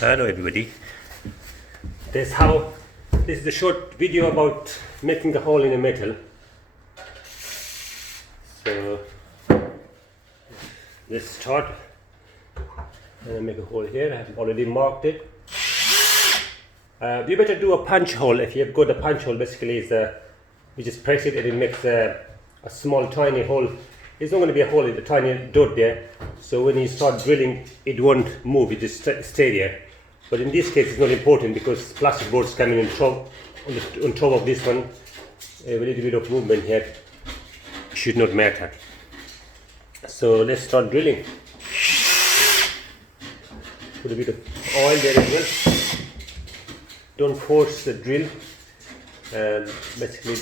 Hello everybody. This is a short video about making a hole in a metal. So let's start. And make a hole here. I have already marked it. You better do a punch hole. If you have got a punch hole, basically is you just press it and it makes a small tiny hole. It's not going to be a hole, it's a tiny dot there. So when you start drilling, it won't move, it just stay there. But in this case, it's not important because plastic boards coming on top of this one. A little bit of movement here should not matter. So let's start drilling. Put a bit of oil there as well. Don't force the drill. Basically,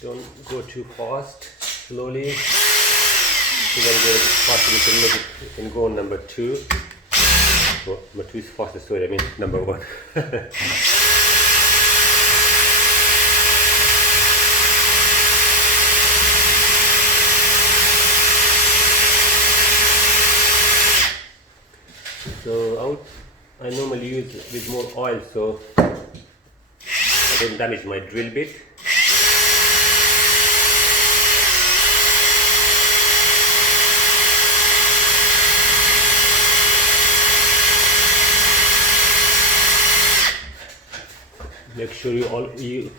don't go too fast. Slowly. You can go faster. You can go on number 2. Well, number 2 is fastest way. I mean number 1. So I normally use with more oil so I don't damage my drill bit. Make sure you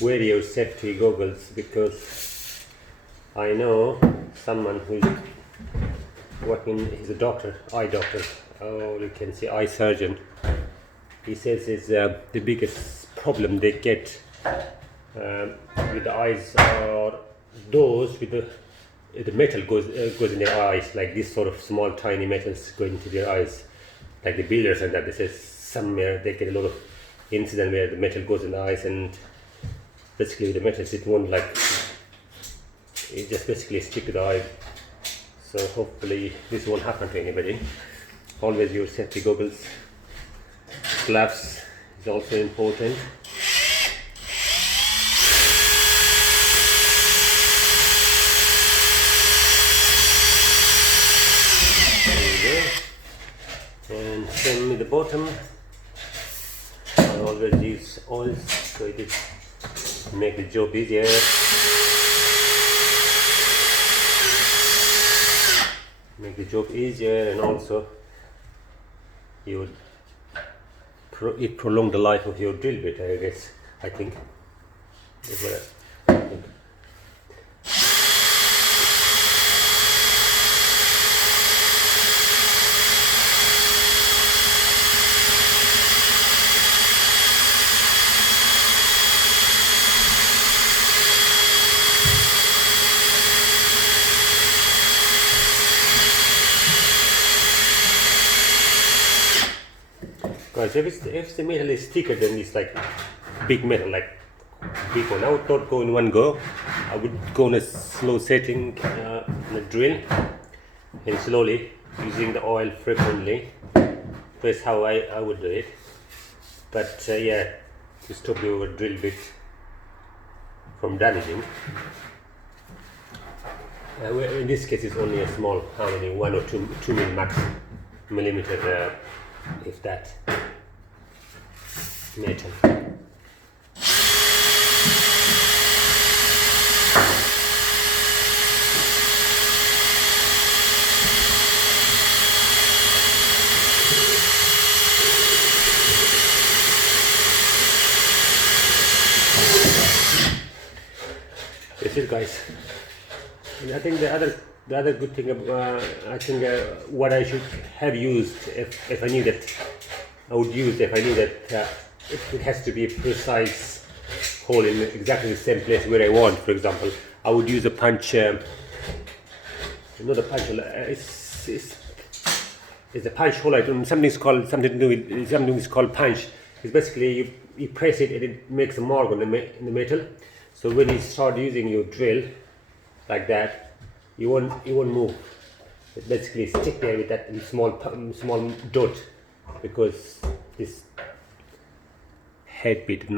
wear your safety goggles because I know someone who's working, he's a doctor, eye doctor, or you can say eye surgeon. He says it's the biggest problem they get with the eyes are those with the metal goes in their eyes, like this sort of small tiny metals go into their eyes, like the builders and that. They say somewhere they get a lot of incident where the metal goes in the eyes, and basically the metals it just basically stick to the eye. So hopefully this won't happen to anybody. Always use safety goggles. Gloves is also important. There we go. And same with the bottom. I always use oils so it make the job easier. Make the job easier, and also it prolong the life of your drill bit. I guess I think. That's what I think. Guys, if the metal is thicker than this, like big metal, like big one, I would not go in one go. I would go in a slow setting, in a drill, and slowly using the oil frequently. That's how I would do it. But yeah, to stop your drill bit from damaging. In this case, it's only a small, how many, 1 or 2 millimeter, if that, metal. That's it, guys. And I think the other good thing what I should have used if I knew that I would use if I knew that it has to be a precise hole in exactly the same place where I want. For example, I would use a punch, not a punch hole. It's a punch hole. Something is called punch. It's basically you press it and it makes a mark on in the metal. So when you start using your drill like that, you won't move. It basically stick there with that small dot, because this head bit,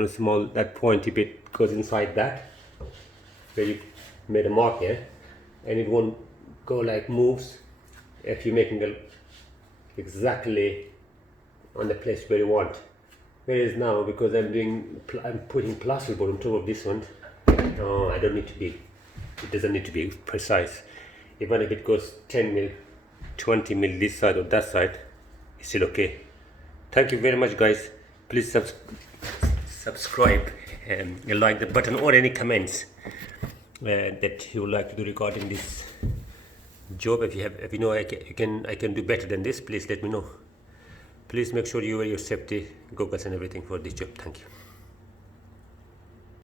that pointy bit goes inside that where you made a mark here, and it won't go like moves if you're making exactly on the place where you want. Whereas now, because I'm putting plasterboard on top of this one, no, I don't need to be, it doesn't need to be precise. Even if it goes 10 mil, 20 mil this side or that side, it's still okay. Thank you very much, guys. Please subscribe and like the button, or any comments that you would like to do regarding this job. If you know I can do better than this, please let me know. Please make sure you wear your safety goggles and everything for this job. Thank you.